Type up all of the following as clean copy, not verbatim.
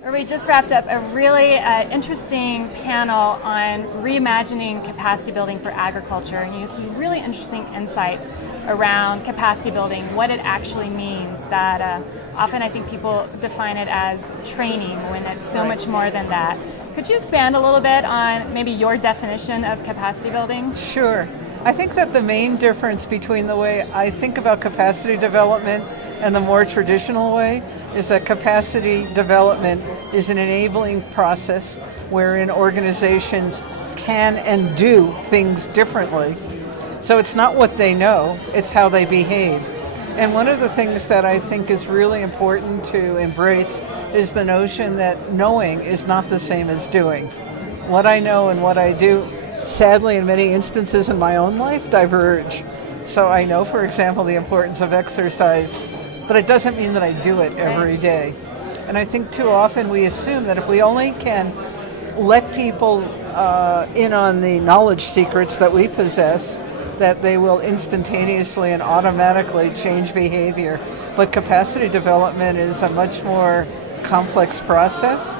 Where we just wrapped up a really interesting panel on reimagining capacity building for agriculture, and you see really interesting insights around capacity building, what it actually means. That often I think people define it as training when it's so much more than that. Could you expand a little bit on maybe your definition of capacity building? Sure. I think that the main difference between the way I think about capacity development and the more traditional way is that capacity development is an enabling process wherein organizations can and do things differently. So it's not what they know, it's how they behave. And one of the things that I think is really important to embrace is the notion that knowing is not the same as doing. What I know and what I do, sadly in many instances in my own life, diverge. So I know, for example, the importance of exercise, but it doesn't mean that I do it every day. And I think too often we assume that if we only can let people in on the knowledge secrets that we possess, that they will instantaneously and automatically change behavior. But capacity development is a much more complex process.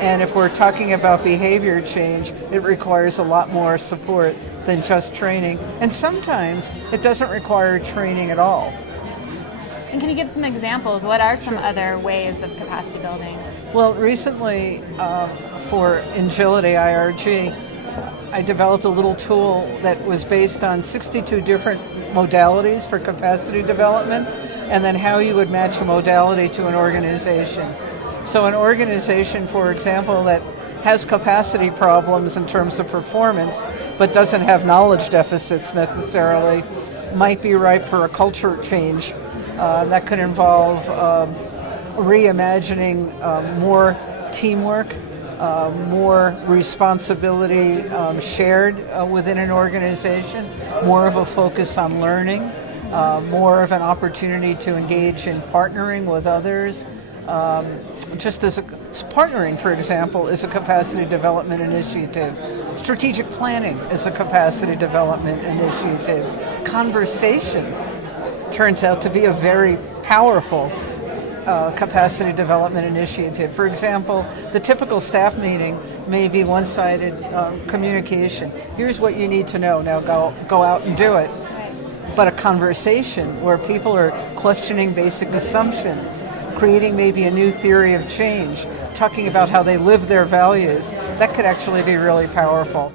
And if we're talking about behavior change, it requires a lot more support than just training. And sometimes it doesn't require training at all. And can you give some examples? What are some other ways of capacity building? Well, recently for Agility IRG, I developed a little tool that was based on 62 different modalities for capacity development, and then how you would match a modality to an organization. So an organization, for example, that has capacity problems in terms of performance, but doesn't have knowledge deficits necessarily, might be ripe for a culture change. That could involve reimagining more teamwork, more responsibility shared within an organization, more of a focus on learning, more of an opportunity to engage in partnering with others. Partnering, for example, is a capacity development initiative. Strategic planning is a capacity development initiative. Conversation turns out to be a very powerful capacity development initiative. For example, the typical staff meeting may be one-sided communication. Here's what you need to know, now go out and do it. But a conversation where people are questioning basic assumptions, creating maybe a new theory of change, talking about how they live their values, that could actually be really powerful.